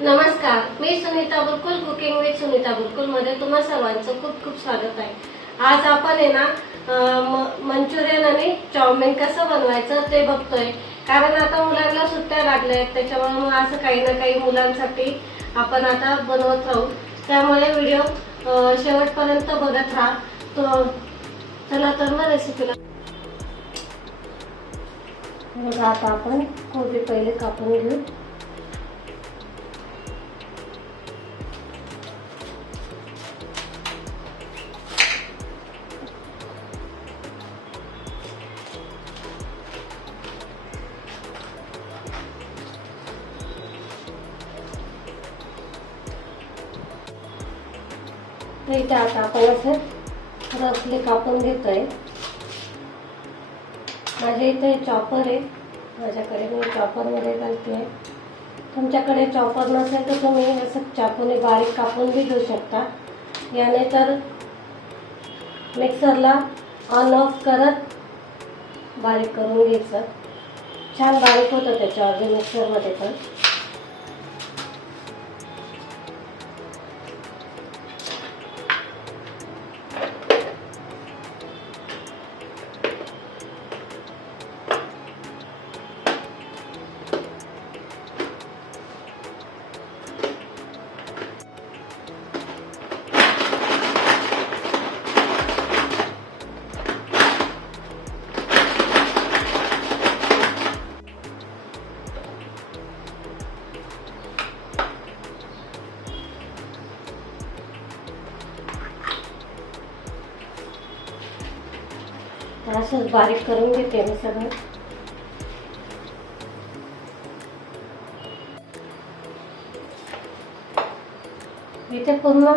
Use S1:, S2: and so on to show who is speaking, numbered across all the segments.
S1: नमस्कार मी Sunita Bulkul cooking with Sunita बुलकुलमध्ये तुम्हा सर्वांचं खूप खूप स्वागत आहे. आज आपण आहे ना मंचुरियन आणि चाऊमिन कसं बनवायचं ते बघतोय. कारण आता मुलांना सुट्ट्या लागल्या आहेत त्याच्यामुळे मग असं काही ना काही मुलांसाठी आपण आता बनवत राहू. त्यामुळे व्हिडिओ शेवटपर्यंत बघत राहा. तो चला तर मग रेसिपीला बघा आता आपण कोबी पहिले कापून घेऊ. हे आता आपण असं रफली कापून घेतो आहे माझ्या इथे चॉपर आहे. माझ्याकडे मी चॉपरमध्ये घालते तुमच्याकडे चॉपर नसेल तर तुम्ही असं चाकूने बारीक कापून बी घेऊ शकता. याने तर मिक्सरला ऑन ऑफ करत बारीक करून घ्यायचं. छान बारीक होतं त्याच्यावर मिक्सरमध्ये पण. बारीक करून घेते मी सगळं. इथे पूर्ण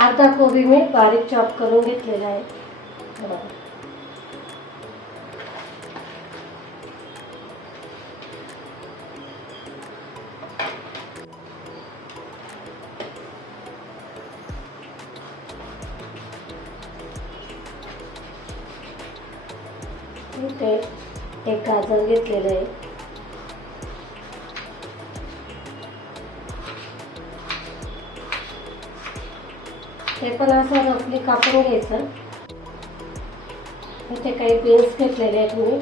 S1: अर्धा कोबी मी बारीक चॉप करून घेतलेला आहे. ते एक गाजर घेतलेलं आहे. ते पण असं रफली कापून घ्यायचं. इथे काही बीन्स घेतलेले आहेत मी.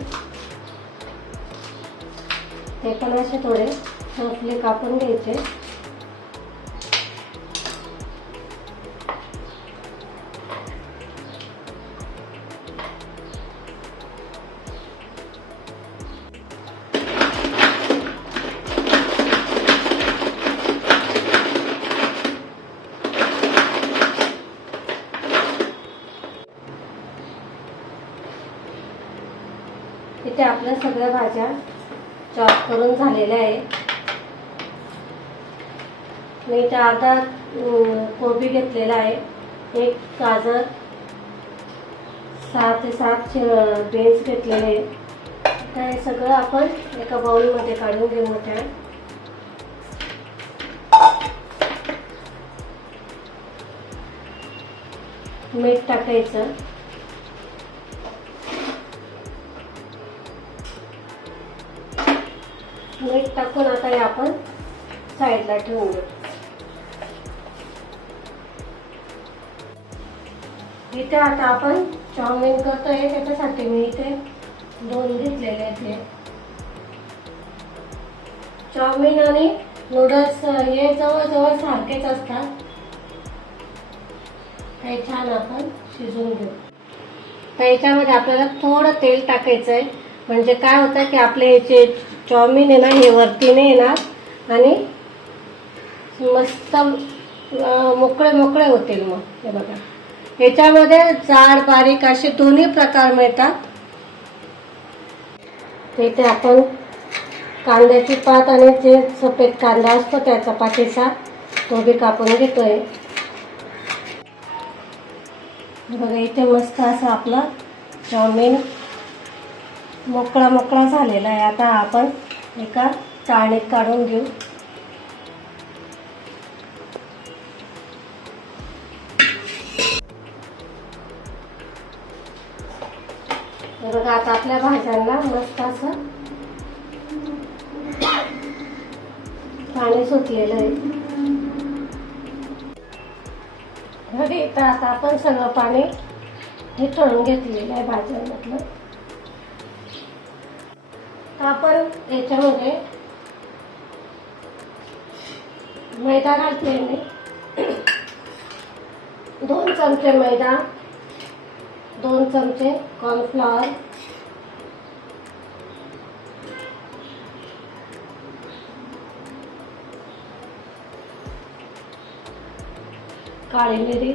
S1: ते पण असे थोडे रफली कापून घ्यायचे. करून झालेले आहे. मी इथे अर्धा कोबी घेतलेला आहे. एक गाजर सहा ते सात बेन्स घेतलेले आहे. आता हे सगळं आपण एका बाउलमध्ये काढून घेऊ मोठ्या मीठ टाकायचं. मीठ टाकून आता हे आपण साईडला ठेवून इथे आता आपण चाऊमिन करतोय त्याच्यासाठी मी इथे दोन घेतलेले आहेत हे. आणि नूडल्स हे जवळजवळ सारखेच असतात. हे छान आपण शिजवून घेऊ. तर याच्यामध्ये आपल्याला थोडं तेल टाकायचं आहे म्हणजे काय होतं की आपले याचे चाऊमिन आहे ना हे वरतीने येणार. आणि मस्त मोकळे मोकळे होतील मग. हे बघा. याच्यामध्ये जाड बारीक असे दोन्ही प्रकार मिळतात. इथे आपण कांद्याची पात आणि जे सफेद कांदा असतो त्या चपातीचा तो बी कापून घेतोय. बघा इथे मस्त असं आपलं चाऊमिन मोकळा मोकळा झालेला आहे. आता आपण एका चाळणीत काढून घेऊ. बघा आता आपल्या भाज्यांना मस्त असं पाणी सुटलेलं आहे. घरी तर आता आपण सगळं पाणी हे तळून घेतलेलं आहे भाज्यांमधलं. आपण याच्यामध्ये मैदा घालते मी. दोन चमचे मैदा दोन चमचे कॉर्नफ्लॉवर काळी मिरी.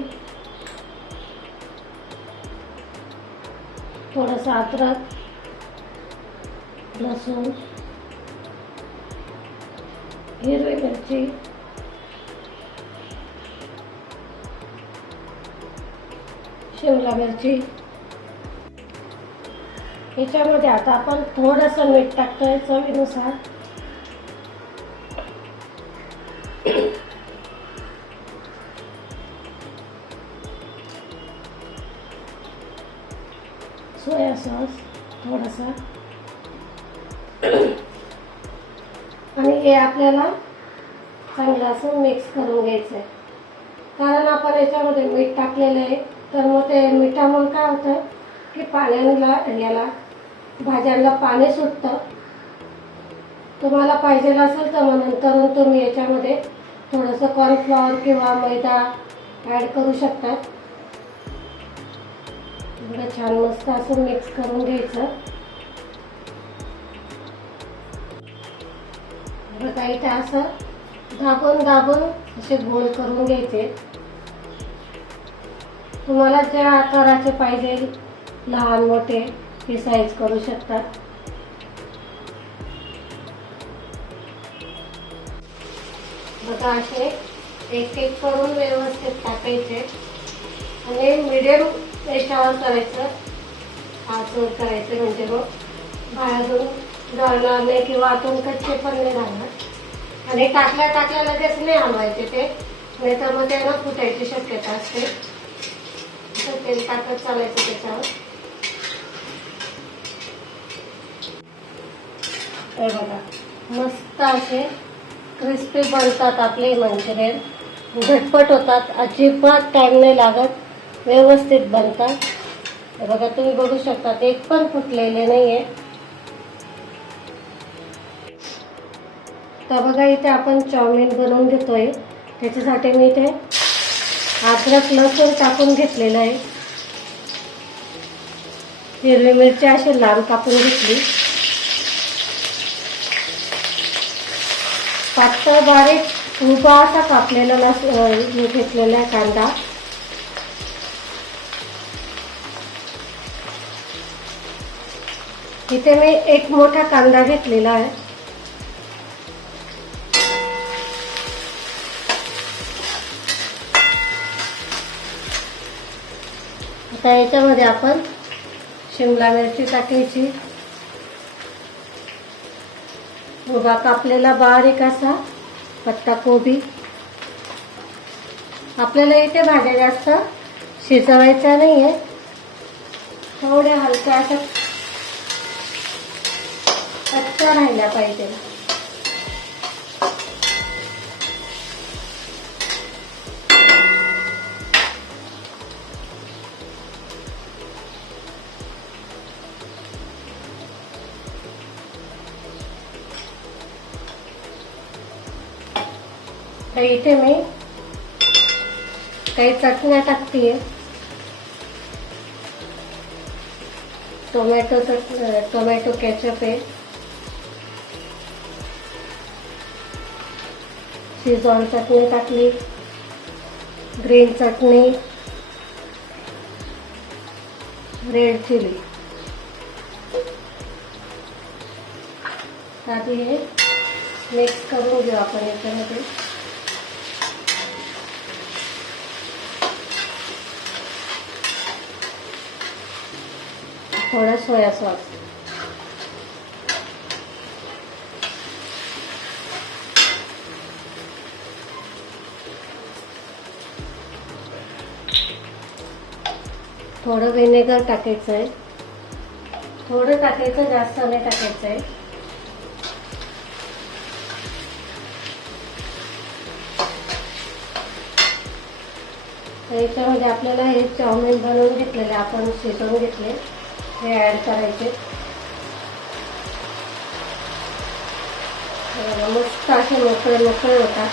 S1: थोडंसं अद्रक. लसूण हिरवी मिरची शिमला मिरची. याच्यामध्ये आता आपण थोडंसं मीठ टाकतोय चवीनुसार. Soya sauce. आपल्याला चांगलं असं मिक्स करून घ्यायचं आहे कारण आपण याच्यामध्ये मीठ टाकलेलं आहे. तर मग ते मिठामुळे काय होतं की पाण्याला याला भाज्यांना पाणी सुटतं. तुम्हाला पाहिजे असेल तर मग नंतर तुम्ही याच्यामध्ये थोडंसं कॉर्नफ्लॉवर किंवा मैदा ॲड करू शकता. एवढं छान मस्त असं मिक्स करून घ्यायचं. बघा इथे असं दाबून दाबून असे गोल करून घ्यायचे. तुम्हाला ज्या आकाराचे पाहिजे लहान मोठे ते साईज करू शकता. बघा असे एक एक करून व्यवस्थित टाकायचे आणि मिडियम याच्यावर करायचं आतवर करायचं म्हणजे मग बाहेरून जळणार नाही किंवा आतून कच्चे पण नाही. राहणार आणि टाकल्या टाकल्या लगेच नाही हलवायचे ते. नाही तर मग ते ना फुटायची शक्यता असते. तर तेल टाकत चालायचं त्याच्यावर. हे बघा मस्त असे क्रिस्पी बनतात आपले मंचुरियन. झटपट होतात अजिबात टाईम नाही लागत व्यवस्थित बनतात. हे बघा तुम्ही बघू शकता एक पण फुटलेले नाही आहे तर बघा इथे आपण चाऊमिन बनवून घेतोय. त्याच्यासाठी मी इथे अद्रक लसूण टाकून घेतलेलं आहे. हिरवी मिरची अशी लांब कापून घेतली. पातळ बारीक उभा असा कापलेला लस घेतलेला आहे कांदा. इथे मी एक मोठा कांदा घेतलेला आहे. आता याच्यामध्ये आपण शिमला मिरची टाकायची. उभा कापलेला बारीक असा पत्ता कोबी. आपल्याला इथे भाज्या जास्त शिजवायच्या नाही आहे थोड्या हलक्या अशा कच्च्या राहिल्या पाहिजे. तर इथे मी काही चटण्या टाकते टोमॅटो चट टोमॅटो केचप आहे. शिजॉन चटणी टाकली. ग्रीन चटणी. Red chilli. आधी हे मिक्स करून घेऊ आपण याच्यामध्ये. थोडा सोया सॉस. थोडं व्हिनेगर टाकायचं आहे. थोडं टाकायचं जास्त नाही टाकायचं आहे. तर याच्यामध्ये आपल्याला हे चाऊमिन बनवून घेतलेले आपण शिजवून घेतले. हे ॲड करायचे. मस्त असे मोकळे मोकळे होतात.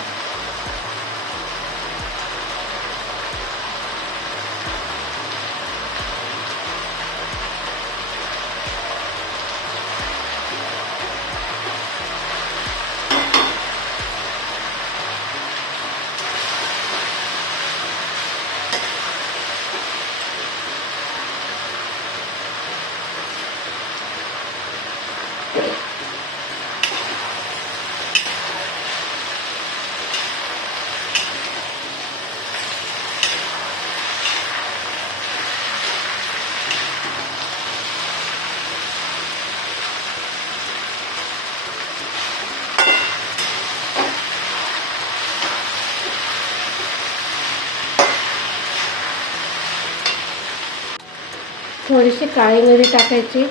S1: थोडीशी काळी मिरी टाकायची.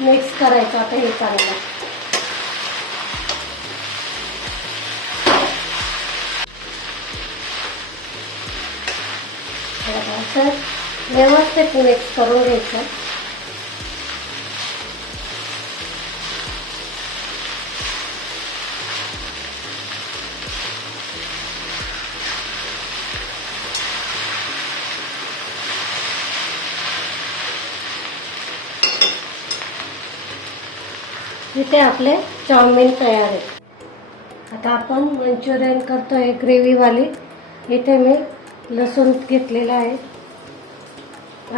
S1: मिक्स करायचं आता हे चांगलं. तर व्यवस्थित मिक्स करून घ्यायचं. आपले चाऊमिन तयार आहेत. आता आपण मंचुरियन करतोय ग्रेव्हीवाली. इथे मी लसूण घेतलेला आहे.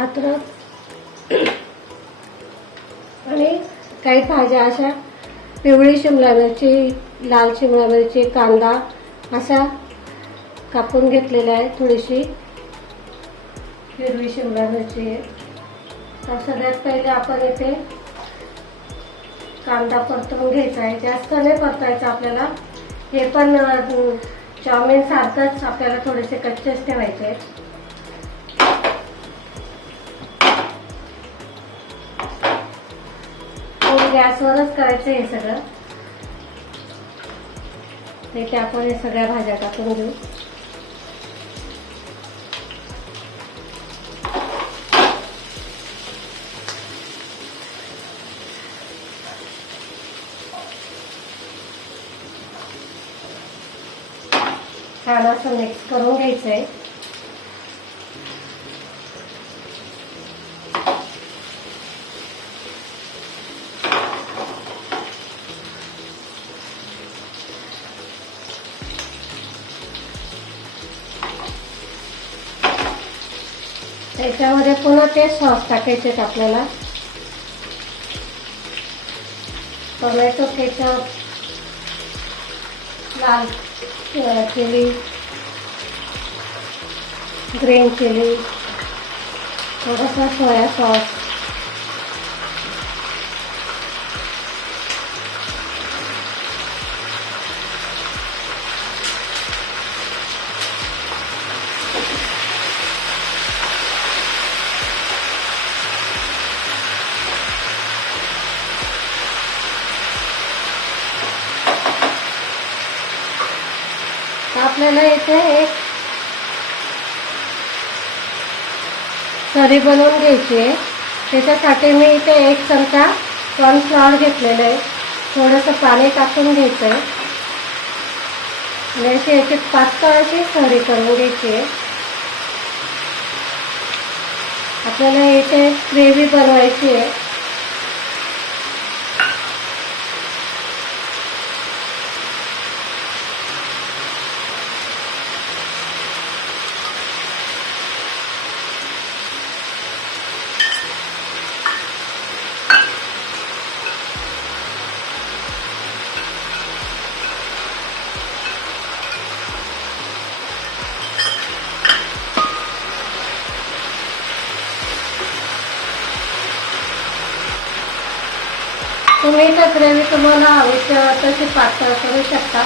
S1: अद्रक आणि काही भाज्या अशा पिवळी शिमला मिरची लाल शिमला मिरची कांदा असा कापून घेतलेला आहे थोडीशी. हिरवी शिमला मिरची आहे. तर सगळ्यात पहिले आपण इथे कांदा परतवून घ्यायचा आहे. जास्त नाही परतायचा आपल्याला. हे पण चाऊमिन सारखंच आपल्याला थोडेसे कच्चेच ठेवायचे गॅसवरच करायचं हे सगळं. ते आपण हे सगळ्या भाज्या टाकून घेऊ असं मिक्स करून घ्यायचं आहे त्याच्यामध्ये पुन्हा ते सॉस टाकायचे आपल्याला. टोमॅटो केचप लाल चिली ग्रीन चिली थोडासा सोया सॉस कढी बनवून घ्यायची आहे. त्याच्यासाठी मी इथे एक चमचा कॉर्नफ्लॉवर घेतलेलं आहे. थोडंसं पाणी टाकून घ्यायचं आहे. आणि अशी याची पातळ अशी खरी करून घ्यायची आहे. आपल्याला इथे ग्रेव्ही बनवायची आहे. तुम्ही ग्रेव्ही तुम्हाला हवी तेव्हा तशी पातळ करू शकता.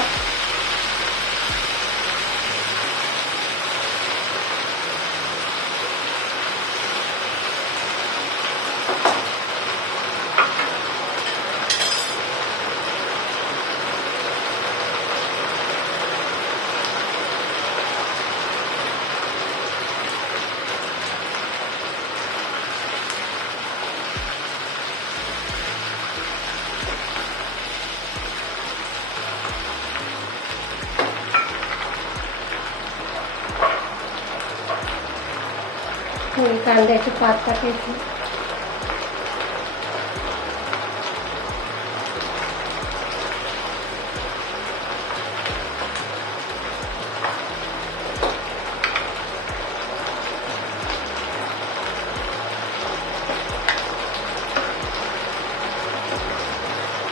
S1: कांद्याची पात टाकायची.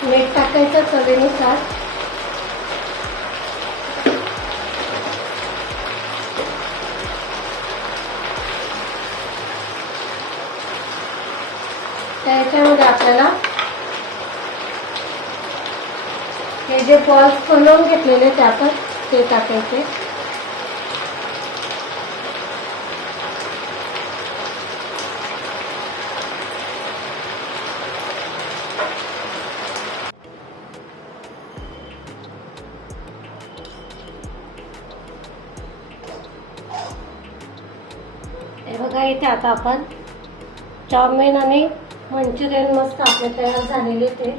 S1: मीठ टाकायचं चवीनुसार. बॉल्स बनवून घेतलेले त्यातच ते टाकायचे. बघा इथे आता आपण चाऊमिन आणि मंचुरियन मस्त आपले तयार झालेले ते.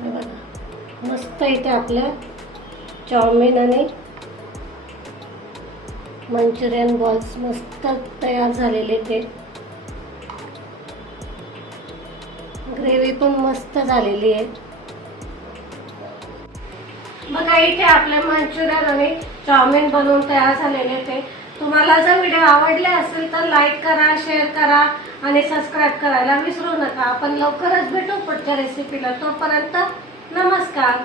S1: बघा. मस्त इथे आपल्या चाऊमिन आणि मंचुरियन बॉल्स मस्त तयार झालेले ते. ग्रेव्ही पण मस्त झालेली आहे. बघा इथे आपले मंचुरियन आणि चाऊमिन बनवून तयार झालेले ते. तुम्हाला जर व्हिडिओ आवडले असेल तर लाईक करा शेअर करा. आणि सबस्क्राईब करायला विसरू नका. आपण लवकरच भेटू पुढच्या रेसिपीला तोपर्यंत नमस्कार.